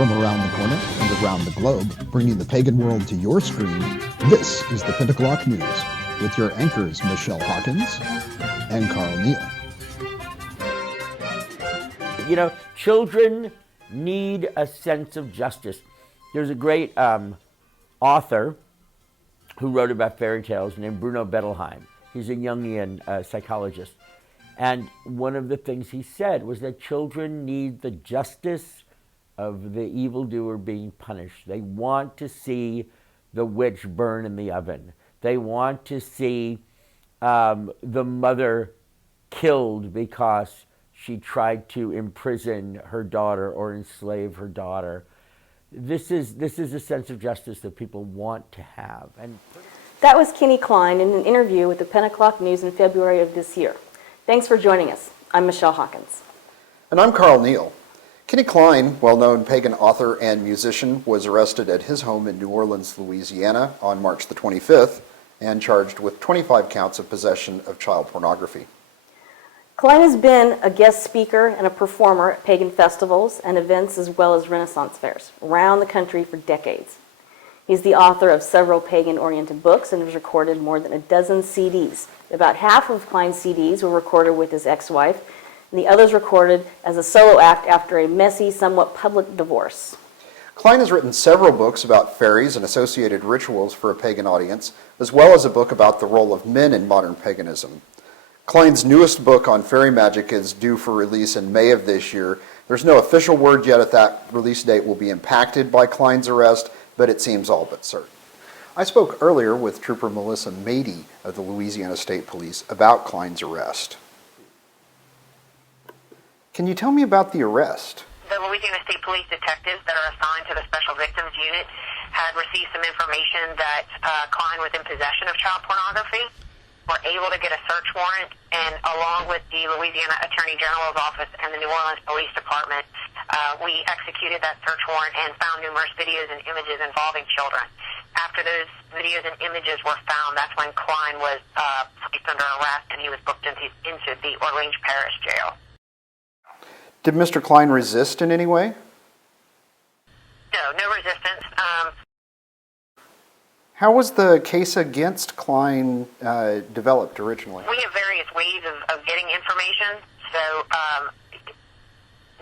From around the corner and around the globe, bringing the pagan world to your screen, this is the Pent O'clock News with your anchors Michelle Hawkins and Carl Neal. You know, children need a sense of justice. There's a great author who wrote about fairy tales named Bruno Bettelheim. He's a Jungian psychologist. And one of the things he said was that children need the justice of the evildoer being punished. They want to see the witch burn in the oven. They want to see the mother killed because she tried to imprison her daughter or enslave her daughter. This is a sense of justice that people want to have. And that was Kenny Klein in an interview with the Pent O'clock News in February of this year. Thanks for joining us. I'm Michelle Hawkins. And I'm Carl Neal. Kenny Klein, well-known pagan author and musician, was arrested at his home in New Orleans, Louisiana on March the 25th and charged with 25 counts of possession of child pornography. Klein has been a guest speaker and a performer at pagan festivals and events as well as Renaissance fairs around the country for decades. He's the author of several pagan-oriented books and has recorded more than a dozen CDs. About half of Klein's CDs were recorded with his ex-wife, and the others recorded as a solo act after a messy, somewhat public divorce. Klein has written several books about fairies and associated rituals for a pagan audience, as well as a book about the role of men in modern paganism. Klein's newest book on fairy magic is due for release in May of this year. There's no official word yet if that release date will be impacted by Klein's arrest, but it seems all but certain. I spoke earlier with Trooper Melissa Mady of the Louisiana State Police about Klein's arrest. Can you tell me about the arrest? The Louisiana State Police detectives that are assigned to the Special Victims Unit had received some information that Klein was in possession of child pornography. Were able to get a search warrant, and along with the Louisiana Attorney General's office and the New Orleans Police Department, we executed that search warrant and found numerous videos and images involving children. After those videos and images were found, that's when Klein was placed under arrest and he was booked into the Orleans Parish Jail. Did Mr. Klein resist in any way? No resistance. How was the case against Klein developed originally? We have various ways of getting information. So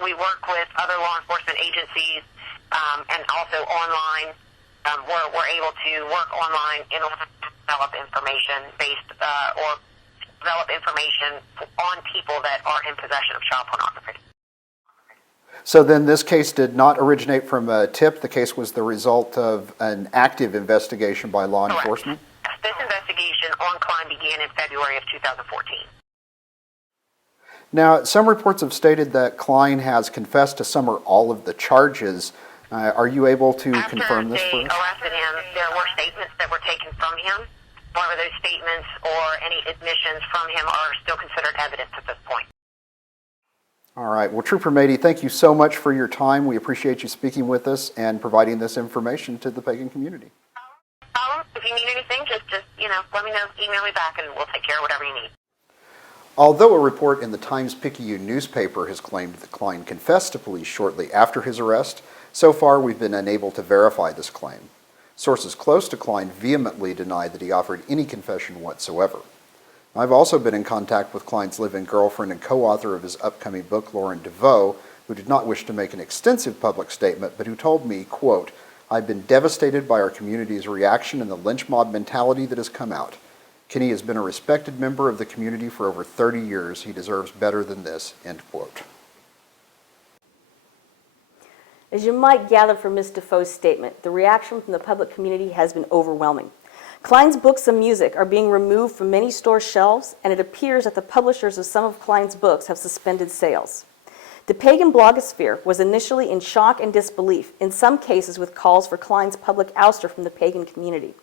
we work with other law enforcement agencies and also online. We're able to work online in order to develop information or develop information on people that are in possession of child pornography. So then this case did not originate from a tip. The case was the result of an active investigation by law Correct. Enforcement? This investigation on Klein began in February of 2014. Now, some reports have stated that Klein has confessed to some or all of the charges. Are you able to confirm this for us? After they arrested him, there were statements that were taken from him. However, those statements or any admissions from him are still considered evidence at this point. All right. Well, Trooper Mady, thank you so much for your time. We appreciate you speaking with us and providing this information to the pagan community. If you need anything, just let me know, email me back, and we'll take care of whatever you need. Although a report in the Times-Picayune newspaper has claimed that Klein confessed to police shortly after his arrest, so far we've been unable to verify this claim. Sources close to Klein vehemently deny that he offered any confession whatsoever. I've also been in contact with Klein's live-in girlfriend and co-author of his upcoming book, Lauren DeVoe, who did not wish to make an extensive public statement, but who told me, quote, "I've been devastated by our community's reaction and the lynch mob mentality that has come out. Kenny has been a respected member of the community for over 30 years. He deserves better than this," end quote. As you might gather from Ms. Defoe's statement, the reaction from the public community has been overwhelming. Klein's books and music are being removed from many store shelves, and it appears that the publishers of some of Klein's books have suspended sales. The pagan blogosphere was initially in shock and disbelief, in some cases with calls for Klein's public ouster from the pagan community.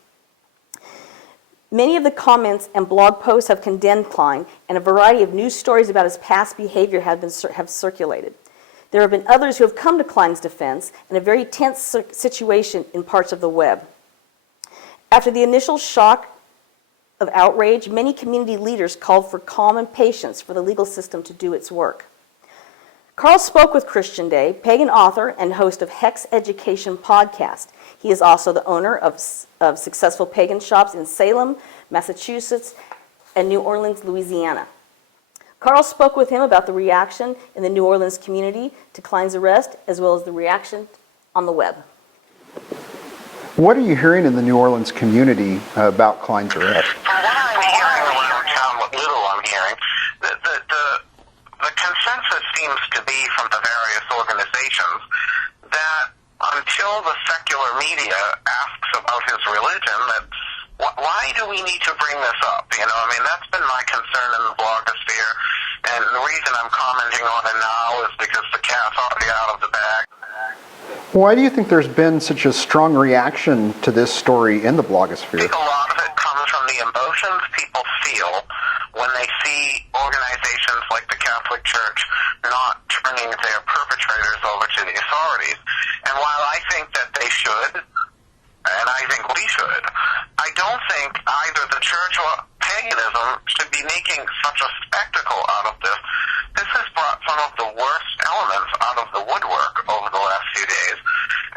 Many of the comments and blog posts have condemned Klein, and a variety of news stories about his past behavior have circulated. There have been others who have come to Klein's defense in a very tense situation in parts of the web. After the initial shock of outrage, many community leaders called for calm and patience for the legal system to do its work. Carl spoke with Christian Day, pagan author and host of Hex Education podcast. He is also the owner of successful pagan shops in Salem, Massachusetts, and New Orleans, Louisiana. Carl spoke with him about the reaction in the New Orleans community to Klein's arrest, as well as the reaction on the web. What are you hearing in the New Orleans community about Klein's arrest? From what I'm hearing around town, what little I'm hearing, the consensus seems to be from the various organizations that until the secular media asks about his religion, that why do we need to bring this up? You know, I mean, that's been my concern in the blogosphere, and the reason I'm commenting on it now is because the cat's already out of the bag. Why do you think there's been such a strong reaction to this story in the blogosphere? I think a lot of it comes from the emotions people feel when they see organizations like the Catholic Church not turning their perpetrators over to the authorities. And while I think that they should, and I think we should, I don't think either the church or paganism should be making such a spectacle out of this. This has brought some of the worst elements out of the woodwork over the last few days.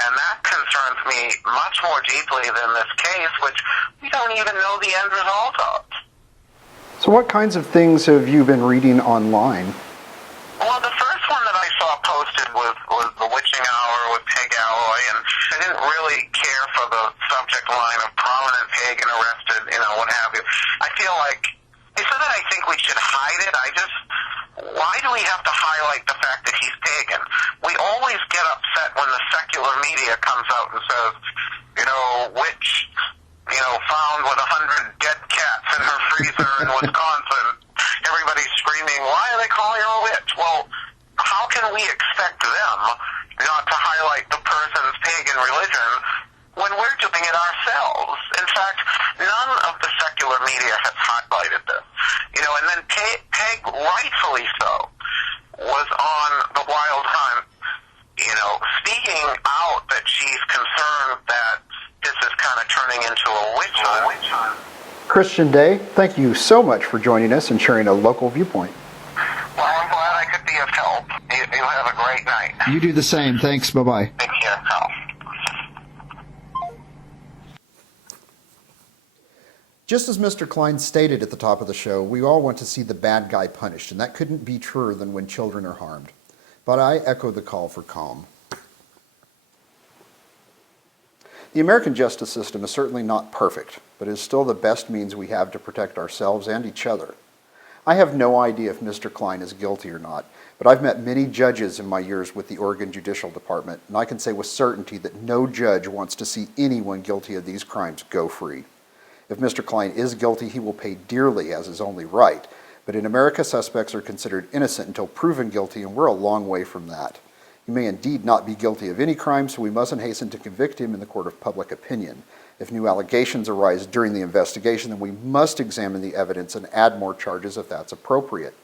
And that concerns me much more deeply than this case, which we don't even know the end result of. So what kinds of things have you been reading online? Well, the first one that I saw posted was The Witching Hour with Peg Alloy, and I didn't really care for the subject line of prominent pagan arrested, you know, what have you. I feel like, it's not that I think we should hide it, why do we have to highlight the fact that he's pagan? We always get upset when the secular media comes out and says, you know, witch, you know, found with 100 dead cats in her freezer in Wisconsin. Everybody's screaming, why are they calling her a witch? Well, how can we expect them not to highlight the person's pagan religion when we're doing it ourselves? In fact, none of the secular media has highlighted this. You know, and then Peg, rightfully so, was on the Wild Hunt, you know, speaking out that she's concerned that this is kind of turning into a witch hunt. Christian Day, thank you so much for joining us and sharing a local viewpoint. Well, I'm glad I could be of help. You have a great night. You do the same. Thanks. Bye-bye. Take care, pal. Just as Mr. Klein stated at the top of the show, we all want to see the bad guy punished, and that couldn't be truer than when children are harmed. But I echo the call for calm. The American justice system is certainly not perfect, but is still the best means we have to protect ourselves and each other. I have no idea if Mr. Klein is guilty or not, but I've met many judges in my years with the Oregon Judicial Department, and I can say with certainty that no judge wants to see anyone guilty of these crimes go free. If Mr. Klein is guilty, he will pay dearly, as is only right, but in America, suspects are considered innocent until proven guilty, and we're a long way from that. He may indeed not be guilty of any crime, so we mustn't hasten to convict him in the court of public opinion. If new allegations arise during the investigation, then we must examine the evidence and add more charges if that's appropriate.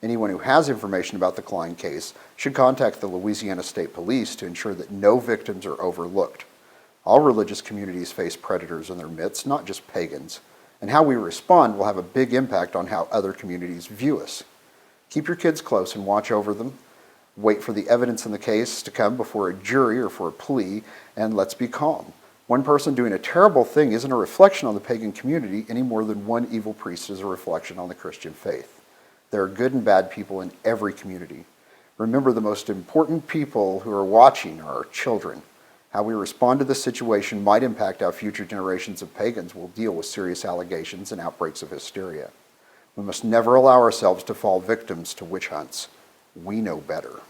Anyone who has information about the Klein case should contact the Louisiana State Police to ensure that no victims are overlooked. All religious communities face predators in their midst, not just pagans, and how we respond will have a big impact on how other communities view us. Keep your kids close and watch over them. Wait for the evidence in the case to come before a jury or for a plea, and let's be calm. One person doing a terrible thing isn't a reflection on the pagan community any more than one evil priest is a reflection on the Christian faith. There are good and bad people in every community. Remember, the most important people who are watching are our children. How we respond to this situation might impact how future generations of pagans will deal with serious allegations and outbreaks of hysteria. We must never allow ourselves to fall victims to witch hunts. We know better.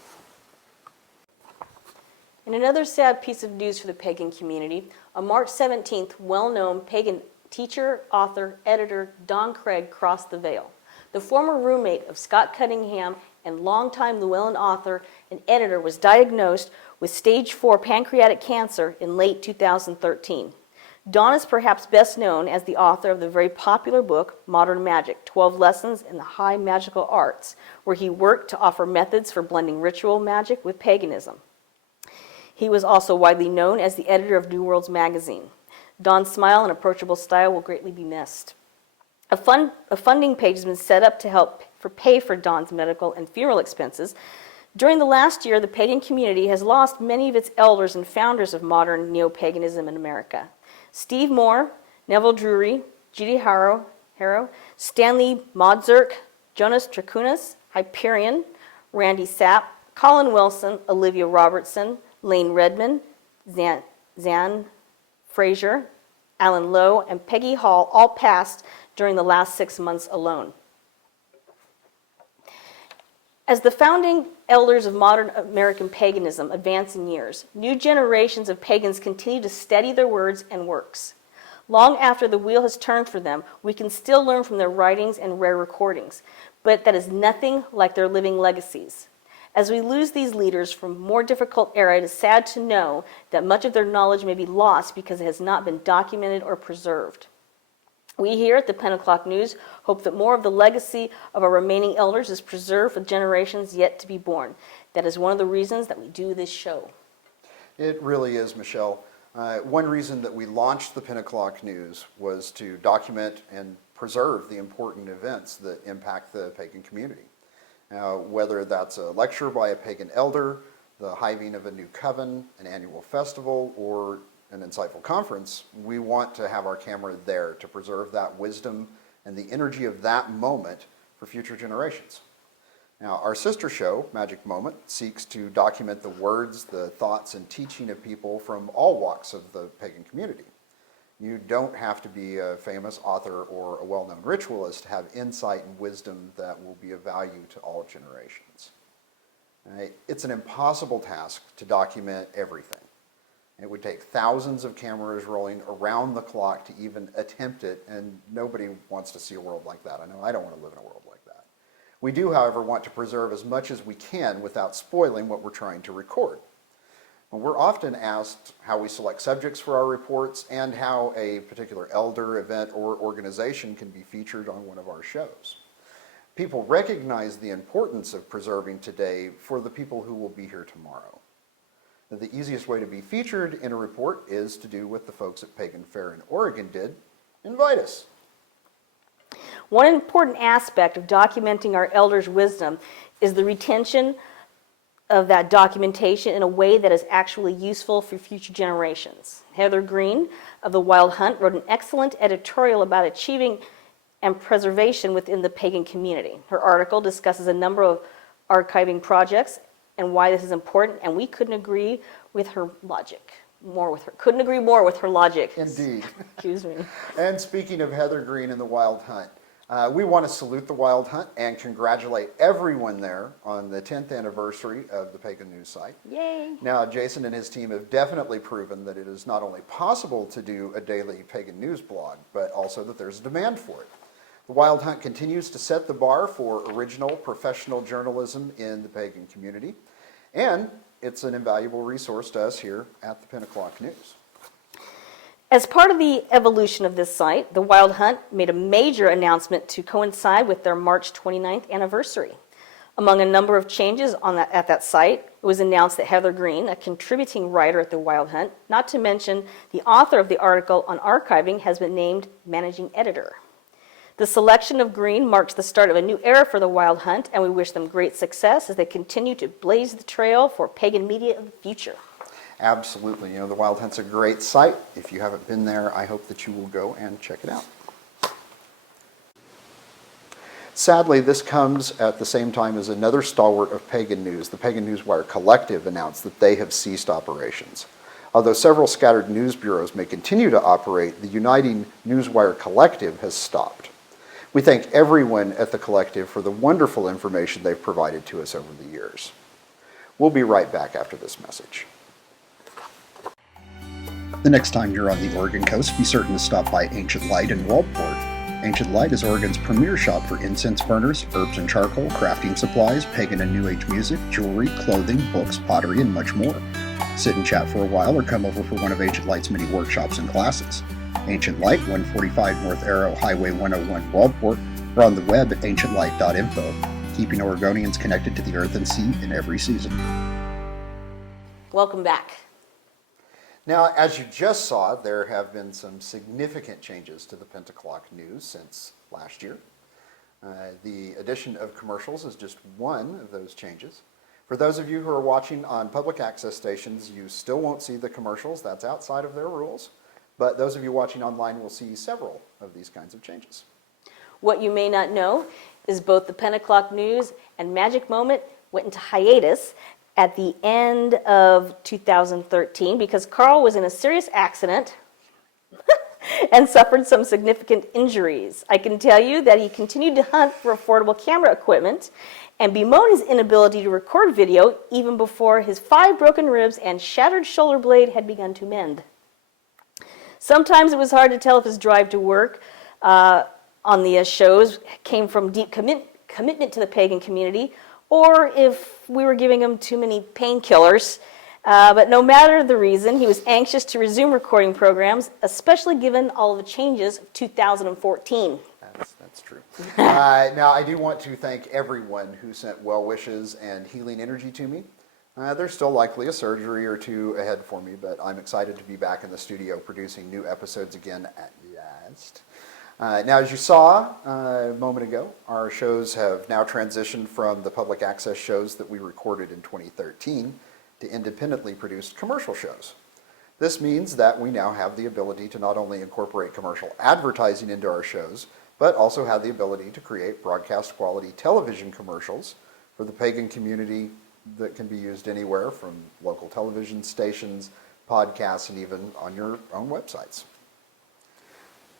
In another sad piece of news for the pagan community, on March 17th, well-known pagan teacher, author, editor Don Craig crossed the veil. The former roommate of Scott Cunningham and longtime Llewellyn author and editor was diagnosed with stage 4 pancreatic cancer in late 2013. Don is perhaps best known as the author of the very popular book, Modern Magic, 12 Lessons in the High Magical Arts, where he worked to offer methods for blending ritual magic with paganism. He was also widely known as the editor of New Worlds magazine. Don's smile and approachable style will greatly be missed. A funding page has been set up to help pay for Don's medical and funeral expenses. During the last year, the pagan community has lost many of its elders and founders of modern neo-paganism in America. Steve Moore, Neville Drury, Judy Harrow, Stanley Modzirk, Jonas Trakunas, Hyperion, Randy Sapp, Colin Wilson, Olivia Robertson, Lane Redmond, Zan Frazier, Alan Lowe, and Peggy Hall all passed during the last 6 months alone. As the founding elders of modern American paganism advance in years, new generations of pagans continue to steady their words and works. Long after the wheel has turned for them, we can still learn from their writings and rare recordings, but that is nothing like their living legacies. As we lose these leaders from more difficult era, it is sad to know that much of their knowledge may be lost because it has not been documented or preserved. We here at the Pent O'clock News hope that more of the legacy of our remaining elders is preserved for generations yet to be born. That is one of the reasons that we do this show. It really is, Michelle. One reason that we launched the Pent O'clock News was to document and preserve the important events that impact the pagan community. Now, whether that's a lecture by a pagan elder, the hiving of a new coven, an annual festival, or an insightful conference, we want to have our camera there to preserve that wisdom and the energy of that moment for future generations. Now, our sister show, Magic Moment, seeks to document the words, the thoughts, and teaching of people from all walks of the pagan community. You don't have to be a famous author or a well-known ritualist to have insight and wisdom that will be of value to all generations. It's an impossible task to document everything. It would take thousands of cameras rolling around the clock to even attempt it, and nobody wants to see a world like that. I know I don't want to live in a world like that. We do, however, want to preserve as much as we can without spoiling what we're trying to record. We're often asked how we select subjects for our reports and how a particular elder, event, or organization can be featured on one of our shows. People recognize the importance of preserving today for the people who will be here tomorrow. The easiest way to be featured in a report is to do what the folks at Pagan Faire in Oregon did: invite us. One important aspect of documenting our elders' wisdom is the retention of that documentation in a way that is actually useful for future generations. Heather Green of The Wild Hunt wrote an excellent editorial about achieving and preservation within the pagan community. Her article discusses a number of archiving projects and why this is important, and we couldn't agree with her logic. Couldn't agree more with her logic. Indeed. Excuse me. And speaking of Heather Green and The Wild Hunt, we want to salute The Wild Hunt and congratulate everyone there on the 10th anniversary of the Pagan News site. Yay! Now, Jason and his team have definitely proven that it is not only possible to do a daily Pagan News blog, but also that there's a demand for it. The Wild Hunt continues to set the bar for original professional journalism in the pagan community, and it's an invaluable resource to us here at the Pent O'clock News. As part of the evolution of this site, the Wild Hunt made a major announcement to coincide with their March 29th anniversary. Among a number of changes at that site, it was announced that Heather Green, a contributing writer at the Wild Hunt, not to mention the author of the article on archiving, has been named managing editor. The selection of Green marks the start of a new era for the Wild Hunt, and we wish them great success as they continue to blaze the trail for pagan media of the future. Absolutely. You know, the Wild Hunt's a great site. If you haven't been there, I hope that you will go and check it out. Sadly, this comes at the same time as another stalwart of pagan news. The Pagan Newswire Collective announced that they have ceased operations. Although several scattered news bureaus may continue to operate, the uniting Newswire Collective has stopped. We thank everyone at the Collective for the wonderful information they've provided to us over the years. We'll be right back after this message. The next time you're on the Oregon coast, be certain to stop by Ancient Light in Waldport. Ancient Light is Oregon's premier shop for incense burners, herbs and charcoal, crafting supplies, pagan and new age music, jewelry, clothing, books, pottery, and much more. Sit and chat for a while or come over for one of Ancient Light's many workshops and classes. Ancient Light, 145 North Arrow Highway 101 Waldport, or on the web at ancientlight.info, keeping Oregonians connected to the earth and sea in every season. Welcome back. Now, as you just saw, there have been some significant changes to the Pent O'clock News since last year. The addition of commercials is just one of those changes. For those of you who are watching on public access stations, you still won't see the commercials. That's outside of their rules. But those of you watching online will see several of these kinds of changes. What you may not know is both the Pent O'clock News and Magic Moment went into hiatus at the end of 2013 because Carl was in a serious accident and suffered some significant injuries. I can tell you that he continued to hunt for affordable camera equipment and bemoan his inability to record video even before his 5 broken ribs and shattered shoulder blade had begun to mend. Sometimes it was hard to tell if his drive to work on the shows came from deep commitment to the pagan community or if we were giving him too many painkillers. But no matter the reason, he was anxious to resume recording programs, especially given all of the changes of 2014. That's true. Now, I do want to thank everyone who sent well wishes and healing energy to me. There's still likely a surgery or two ahead for me, but I'm excited to be back in the studio producing new episodes again at last. Now, as you saw a moment ago, our shows have now transitioned from the public access shows that we recorded in 2013 to independently produced commercial shows. This means that we now have the ability to not only incorporate commercial advertising into our shows, but also have the ability to create broadcast quality television commercials for the pagan community that can be used anywhere from local television stations, podcasts, and even on your own websites.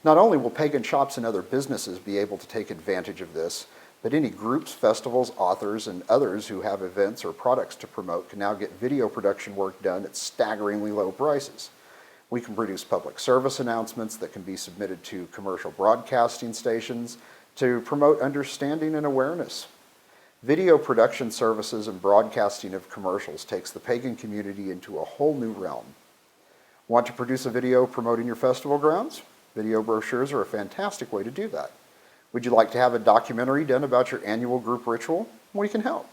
Not only will pagan shops and other businesses be able to take advantage of this, but any groups, festivals, authors, and others who have events or products to promote can now get video production work done at staggeringly low prices. We can produce public service announcements that can be submitted to commercial broadcasting stations to promote understanding and awareness. Video production services and broadcasting of commercials takes the pagan community into a whole new realm. Want to produce a video promoting your festival grounds? Video brochures are a fantastic way to do that. Would you like to have a documentary done about your annual group ritual? We can help.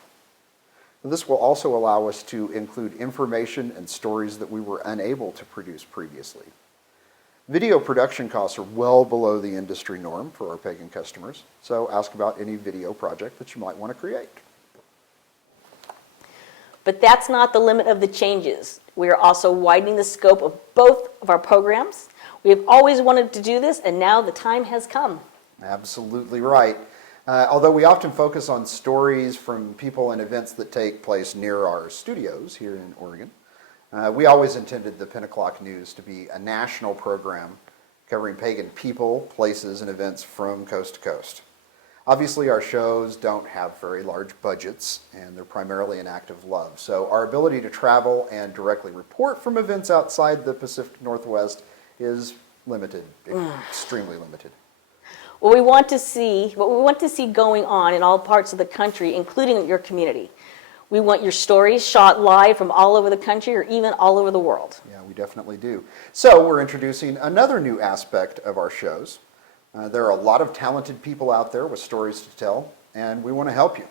This will also allow us to include information and stories that we were unable to produce previously. Video production costs are well below the industry norm for our pagan customers, so ask about any video project that you might want to create. But that's not the limit of the changes. We are also widening the scope of both of our programs. We have always wanted to do this, and now the time has come. Absolutely right. Although we often focus on stories from people and events that take place near our studios here in Oregon, we always intended the Pent O'clock News to be a national program covering pagan people, places, and events from coast to coast. Obviously, our shows don't have very large budgets, and they're primarily an act of love. So our ability to travel and directly report from events outside the Pacific Northwest is limited, extremely limited. What we want to see going on in all parts of the country, including your community. We want your stories shot live from all over the country or even all over the world. Yeah, we definitely do. So we're introducing another new aspect of our shows. There are a lot of talented people out there with stories to tell, and we want to help you.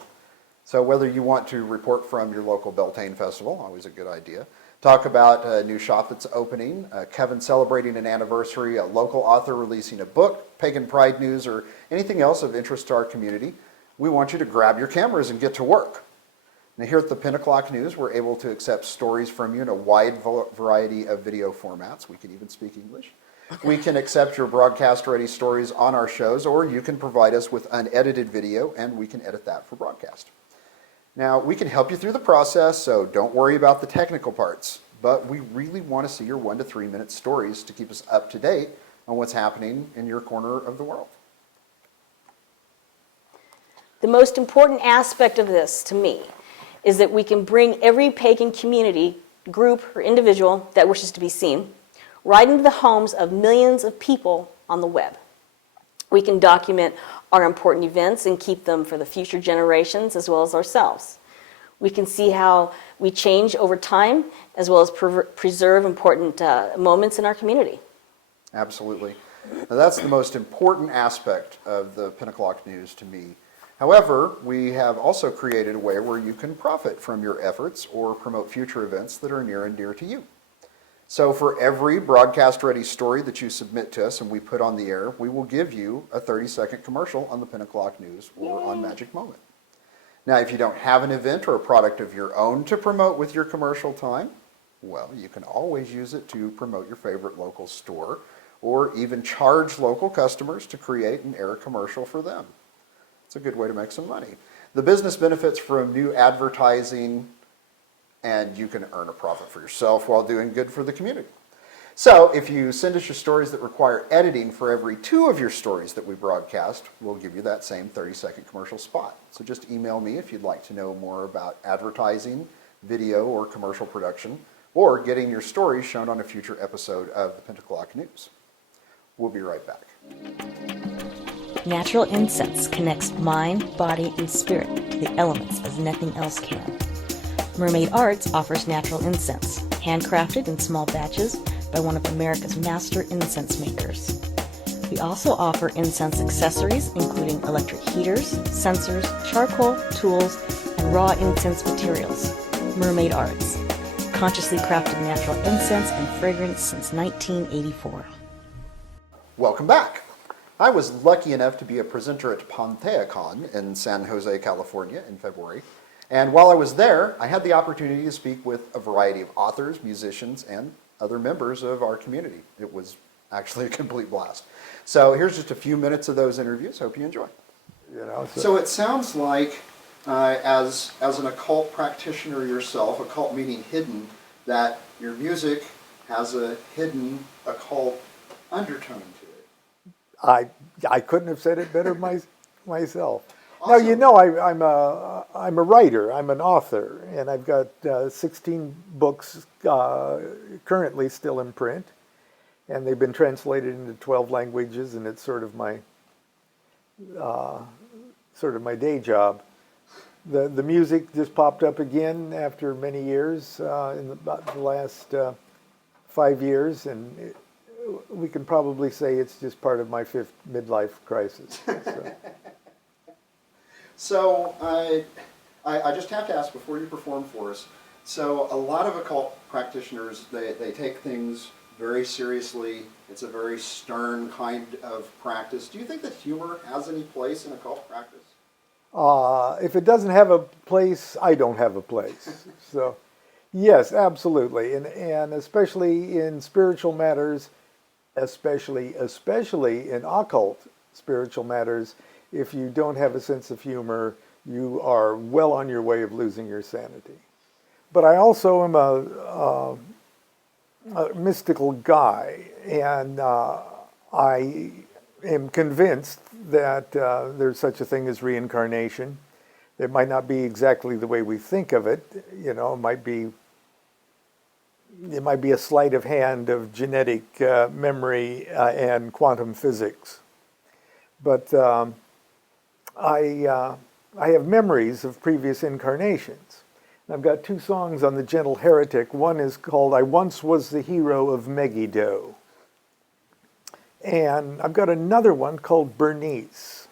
So whether you want to report from your local Beltane festival, always a good idea, talk about a new shop that's opening, a coven celebrating an anniversary, a local author releasing a book, pagan pride news, or anything else of interest to our community, we want you to grab your cameras and get to work. Now here at the Pent O'clock News, we're able to accept stories from you in a wide variety of video formats. We can even speak English. We can accept your broadcast-ready stories on our shows, or you can provide us with unedited video, and we can edit that for broadcast. Now, we can help you through the process, so don't worry about the technical parts, but we really want to see your 1 to 3 minute stories to keep us up to date on what's happening in your corner of the world. The most important aspect of this, to me, is that we can bring every pagan community, group, or individual that wishes to be seen right into the homes of millions of people on the web. We can document our important events and keep them for the future generations as well as ourselves. We can see how we change over time as well as preserve important moments in our community. Absolutely. Now, that's the most important aspect of the Pent O'clock News to me. However, we have also created a way where you can profit from your efforts or promote future events that are near and dear to you. So for every broadcast-ready story that you submit to us and we put on the air, we will give you a 30-second commercial on the Pent O'clock News or on Magic Moment. Now, if you don't have an event or a product of your own to promote with your commercial time, well, you can always use it to promote your favorite local store or even charge local customers to create and air a commercial for them. It's a good way to make some money. The business benefits from new advertising, and you can earn a profit for yourself while doing good for the community. So if you send us your stories that require editing for every 2 of your stories that we broadcast, we'll give you that same 30-second commercial spot. So just email me if you'd like to know more about advertising, video, or commercial production, or getting your stories shown on a future episode of the Pent O'clock News. We'll be right back. Natural incense connects mind, body, and spirit to the elements as nothing else can. Mermaid Arts offers natural incense, handcrafted in small batches by one of America's master incense makers. We also offer incense accessories, including electric heaters, sensors, charcoal, tools, and raw incense materials. Mermaid Arts, consciously crafted natural incense and fragrance since 1984. Welcome back. I was lucky enough to be a presenter at PantheaCon in San Jose, California in February. And while I was there, I had the opportunity to speak with a variety of authors, musicians, and other members of our community. It was actually a complete blast. So here's just a few minutes of those interviews. Hope you enjoy. So it sounds like, as an occult practitioner yourself, occult meaning hidden, that your music has a hidden occult undertone to it. I couldn't have said it better myself. Awesome. Now, you know, I'm a writer, I'm an author, and I've got 16 books currently still in print, and they've been translated into 12 languages, and it's sort of my day job. The music just popped up again after many years, in about the last 5 years, and we can probably say it's just part of my 5th midlife crisis. So I just have to ask before you perform for us. So a lot of occult practitioners, they take things very seriously. It's a very stern kind of practice. Do you think that humor has any place in occult practice? If it doesn't have a place, I don't have a place. So, yes, absolutely, and especially in spiritual matters, especially in occult spiritual matters. If you don't have a sense of humor, you are well on your way of losing your sanity. But I also am a mystical guy, and I am convinced that there's such a thing as reincarnation. It might not be exactly the way we think of it. You know, it might be a sleight of hand of genetic memory and quantum physics. But I have memories of previous incarnations. I've got 2 songs on the Gentle Heretic. One is called I Once Was the Hero of Megiddo. And I've got another one called Bernice,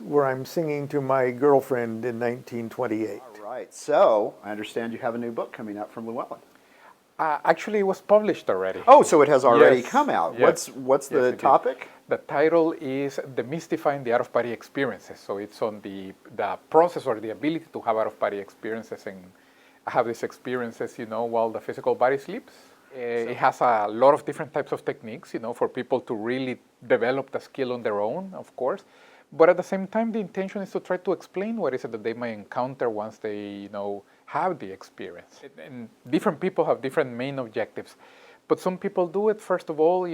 where I'm singing to my girlfriend in 1928. All right. So I understand you have a new book coming out from Llewellyn. Actually, it was published already. Oh, so it has already Yes. come out. Yes. What's the Yes, it topic? The title is Demystifying the Out-of-Body Experiences. So it's on the process or the ability to have out-of-body experiences and have these experiences, while the physical body sleeps. It has a lot of different types of techniques, for people to really develop the skill on their own, of course. But at the same time, the intention is to try to explain what is it that they may encounter once they, have the experience. And different people have different main objectives. But some people do it, first of all,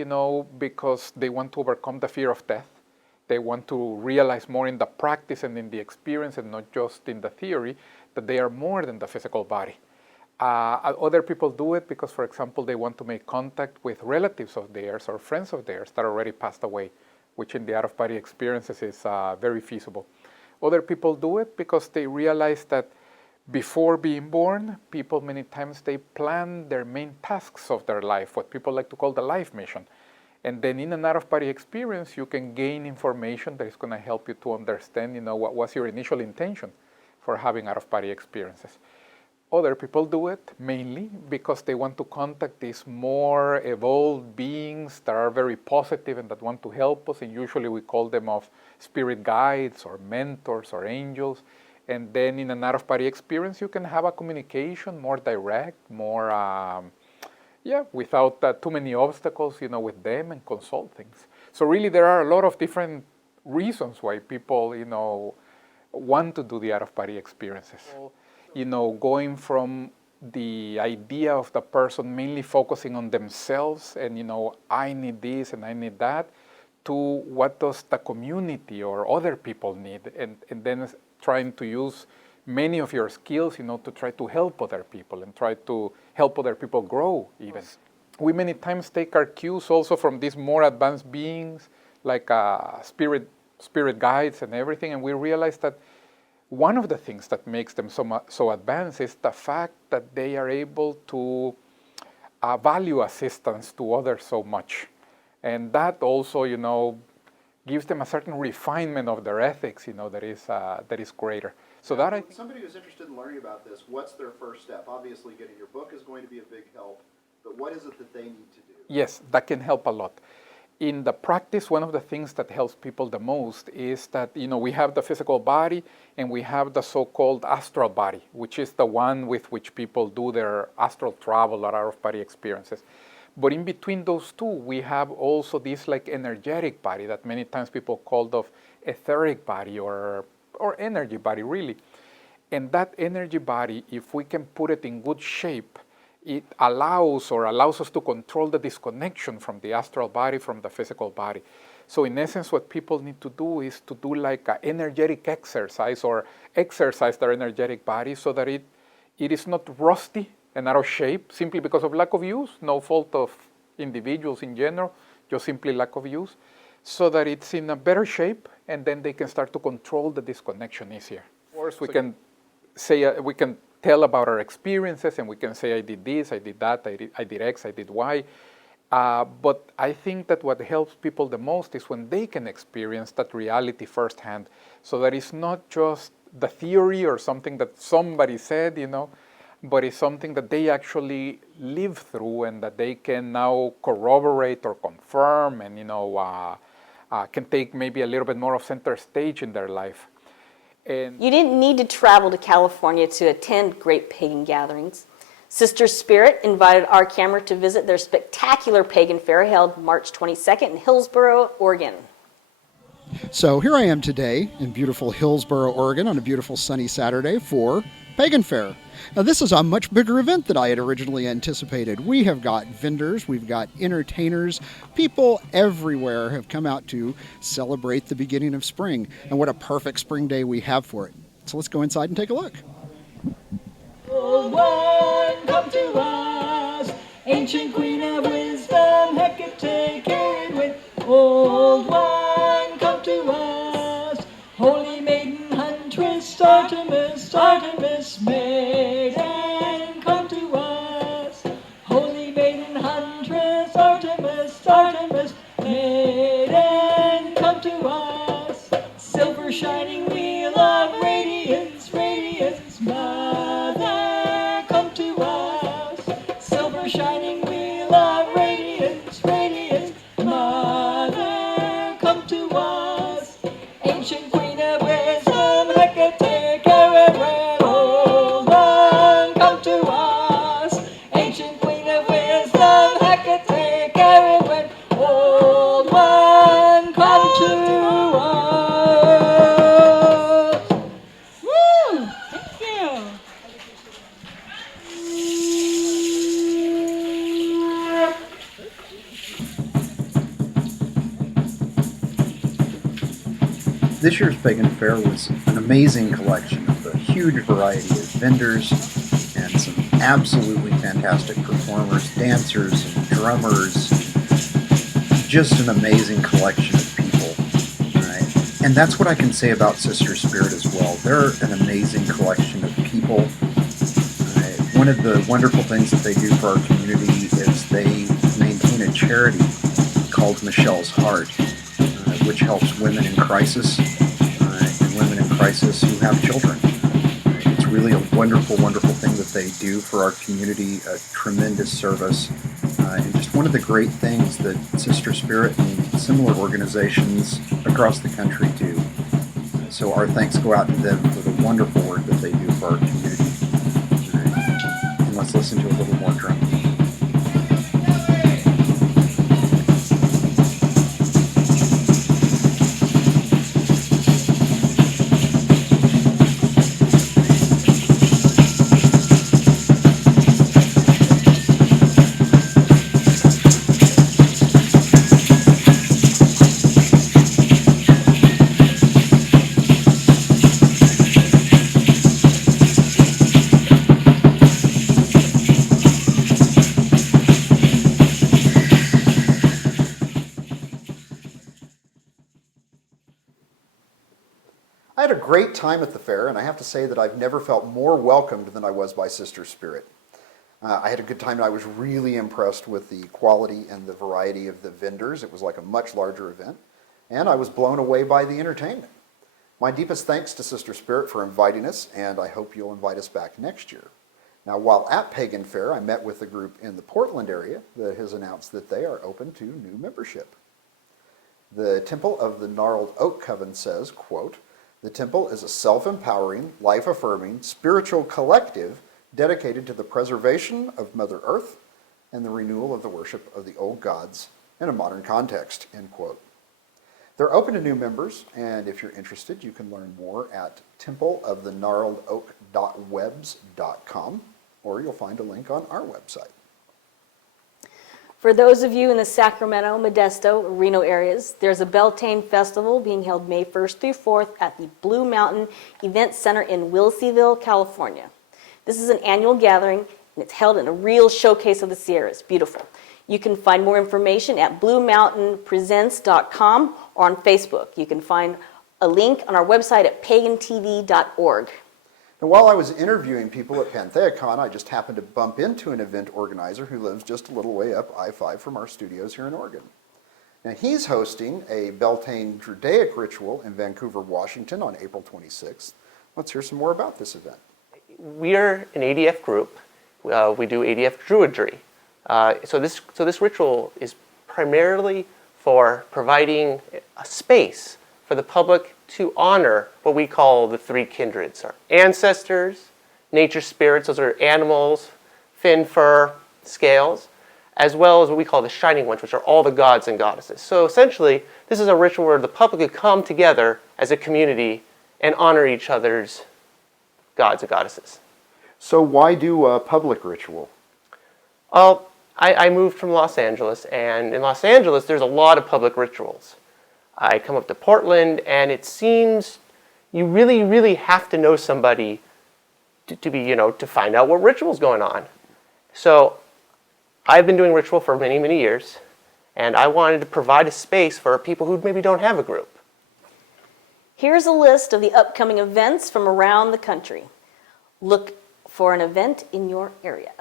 because they want to overcome the fear of death. They want to realize more in the practice and in the experience and not just in the theory that they are more than the physical body. Other people do it because, for example, they want to make contact with relatives of theirs or friends of theirs that already passed away, which in the out-of-body experiences is very feasible. Other people do it because they realize that before being born, people many times they plan their main tasks of their life, what people like to call the life mission. And then in an out-of-body experience, you can gain information that is going to help you to understand, what was your initial intention for having out-of-body experiences. Other people do it mainly because they want to contact these more evolved beings that are very positive and that want to help us, and usually we call them of spirit guides or mentors or angels. And then in an out-of-body experience, you can have a communication more direct, more, without too many obstacles, with them and consult things. So really there are a lot of different reasons why people, want to do the out-of-body experiences. Going from the idea of the person mainly focusing on themselves and, I need this and I need that, to what does the community or other people need, and then trying to use many of your skills, to try to help other people and try to help other people grow even. We many times take our cues also from these more advanced beings, like spirit guides and everything, and we realize that one of the things that makes them so advanced is the fact that they are able to value assistance to others so much. And that also, gives them a certain refinement of their ethics, that is greater. So that somebody who's interested in learning about this, what's their first step? Obviously, getting your book is going to be a big help, but what is it that they need to do? Yes, that can help a lot. In the practice, one of the things that helps people the most is that, we have the physical body and we have the so-called astral body, which is the one with which people do their astral travel or out-of-body experiences. But in between those two, we have also this energetic body that many times people call the etheric body or energy body, really. And that energy body, if we can put it in good shape, it allows us to control the disconnection from the astral body, from the physical body. So in essence, what people need to do is to do an energetic exercise or exercise their energetic body so that it is not rusty and out of shape simply because of lack of use, no fault of individuals in general, just simply lack of use, so that it's in a better shape, and then they can start to control the disconnection easier. Of course, we can say, we can tell about our experiences, and we can say, I did this, I did that, I did X, I did Y. But I think that what helps people the most is when they can experience that reality firsthand, so that it's not just the theory or something that somebody said, but it's something that they actually live through and that they can now corroborate or confirm and, can take maybe a little bit more of center stage in their life. And you didn't need to travel to California to attend great pagan gatherings. Sister Spirit invited our camera to visit their spectacular Pagan Faire held March 22nd in Hillsboro, Oregon. So here I am today in beautiful Hillsboro, Oregon on a beautiful sunny Saturday for Pagan Faire. Now this is a much bigger event than I had originally anticipated. We have got vendors, we've got entertainers, people everywhere have come out to celebrate the beginning of spring. And what a perfect spring day we have for it. So let's go inside and take a look. Old one, come to us, ancient queen of wisdom, Hecate carried with. Old one, come to us, holy maiden huntress, Artemis, Artemis maiden, come to us, holy maiden huntress, Artemis, Artemis maiden, come to us, silver shining wheel of radiance, radiance, mother, come to us, silver shining wheel of radiance, radiance, mother, come to us, ancient queen of wisdom, Hecate carried with. Old one, come to us, ancient queen of wisdom, Hecate carried with. Old one, come to us. Woo! Thank you. This year's Pagan Faire was an amazing collection of a huge variety of vendors and some absolutely fantastic performers, dancers, and drummers. Just an amazing collection of people. Right? And that's what I can say about Sister Spirit as well. They're an amazing collection of people. One of the wonderful things that they do for our community is they maintain a charity called Michelle's Heart, which helps women in crisis and women in crisis who have children. It's really a wonderful, wonderful thing that they do for our community, a tremendous service, and just one of the great things that Sister Spirit and similar organizations across the country do. So our thanks go out to them for the wonderful work that they do for our community. And let's listen to a little more drum. I had a great time at the fair, and I have to say that I've never felt more welcomed than I was by Sister Spirit. I had a good time, and I was really impressed with the quality and the variety of the vendors. It was like a much larger event, and I was blown away by the entertainment. My deepest thanks to Sister Spirit for inviting us, and I hope you'll invite us back next year. Now, while at Pagan Faire, I met with a group in the Portland area that has announced that they are open to new membership. The Temple of the Gnarled Oak Coven says, quote, "The temple is a self-empowering, life-affirming, spiritual collective dedicated to the preservation of Mother Earth and the renewal of the worship of the old gods in a modern context," end quote. They're open to new members, and if you're interested, you can learn more at templeofthegnarledoak.webs.com, or you'll find a link on our website. For those of you in the Sacramento, Modesto, Reno areas, there's a Beltane Festival being held May 1st through 4th at the Blue Mountain Event Center in Wilseyville, California. This is an annual gathering, and it's held in a real showcase of the Sierras. Beautiful. You can find more information at bluemountainpresents.com or on Facebook. You can find a link on our website at pagantv.org. And while I was interviewing people at PantheaCon, I just happened to bump into an event organizer who lives just a little way up I-5 from our studios here in Oregon. Now, he's hosting a Beltane Druidic ritual in Vancouver, Washington on April 26th. Let's hear some more about this event. We're an ADF group. We do ADF Druidry. So this ritual is primarily for providing a space for the public to honor what we call the three kindreds, our ancestors, nature spirits, those are animals, fin, fur, scales, as well as what we call the shining ones, which are all the gods and goddesses. So essentially, this is a ritual where the public could come together as a community and honor each other's gods and goddesses. So why do a public ritual? Well, I moved from Los Angeles, and in Los Angeles, there's a lot of public rituals. I come up to Portland, and it seems you really, really have to know somebody to find out what ritual's going on. So I've been doing ritual for many, many years, and I wanted to provide a space for people who maybe don't have a group. Here's a list of the upcoming events from around the country. Look for an event in your area.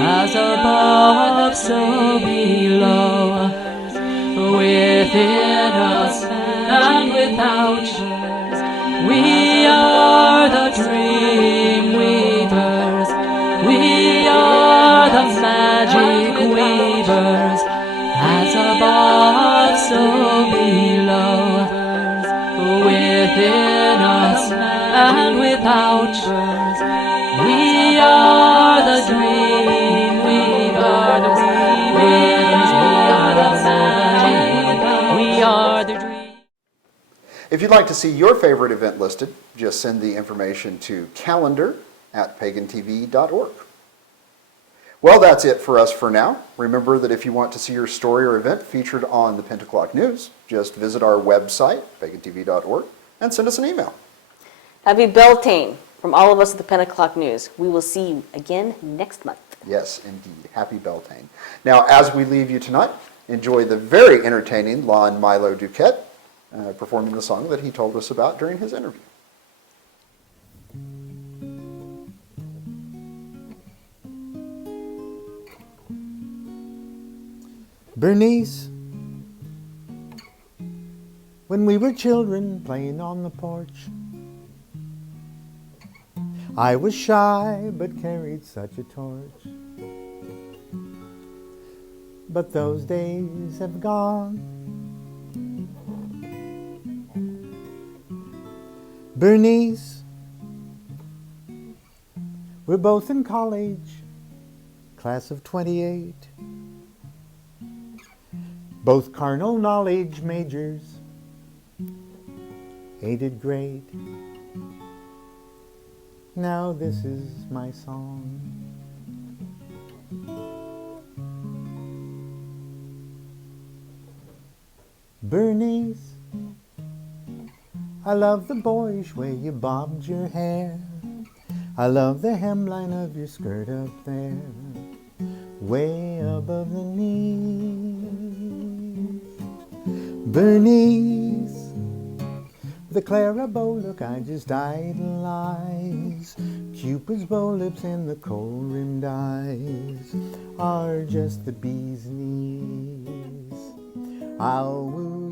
As above, so below, within us and without us. We are the dream weavers, we are the magic weavers. As above, so below, within us and without us. We are the dream weavers, we are the dream. If you'd like to see your favorite event listed, just send the information to calendar@pagantv.org. Well, that's it for us for now. Remember that if you want to see your story or event featured on the Pent O'clock News, just visit our website, pagantv.org, and send us an email. Happy Beltane from all of us at the Pent O'clock News. We will see you again next month. Yes, indeed. Happy Beltane. Now, as we leave you tonight, enjoy the very entertaining Lon Milo DuQuette performing the song that he told us about during his interview. Bernice, when we were children playing on the porch, I was shy but carried such a torch. But those days have gone. Bernice, we're both in college, class of 28. Both carnal knowledge majors, ain't it great? Now this is my song. Bernice, I love the boyish way you bobbed your hair. I love the hemline of your skirt up there, way above the knees. Bernice, the Clara Bow look I just idolize, Cupid's bow lips and the cold-rimmed eyes are just the bee's knees. I'll woo